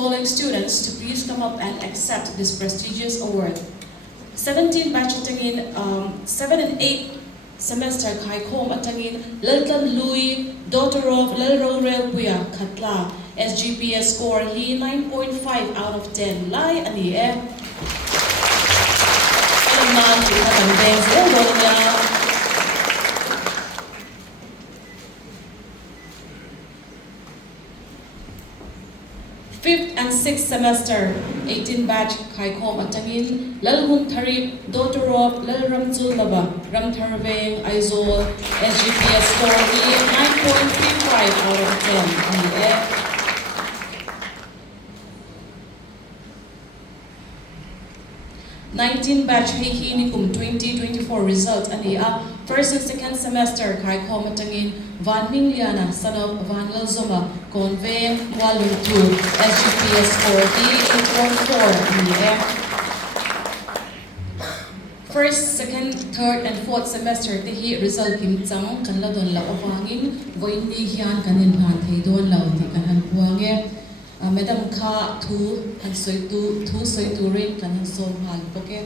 Calling students to please come up and accept this prestigious award. 17 batch atangin 7 and 8 semester khai khom atangin laltan lui daughter of lalro rel puya khatla SGPS score he 9.5 out of 10 lai ani e man tu na kan deng se lo ya. Fifth and sixth semester, 18 batch khai khom atangin lalhun thari daughter of lalram zulaba ram tharveng aizol SGPS score he 9.35 out of 10 ani e. Nineteen batch Hehi Nikum 2024 result ani a first and second semester khai khom atangin Van Ming Liana son of Van Lalzoma Convey Walung 2 SGPS score he 8.4 ani e. First, second, third, and fourth semester tehi result kim chang kan la don la awangin voin ni hian kanin han thei don lo ti kan han puange. Madam Ka thu han soi tu rin kan han som hal poke.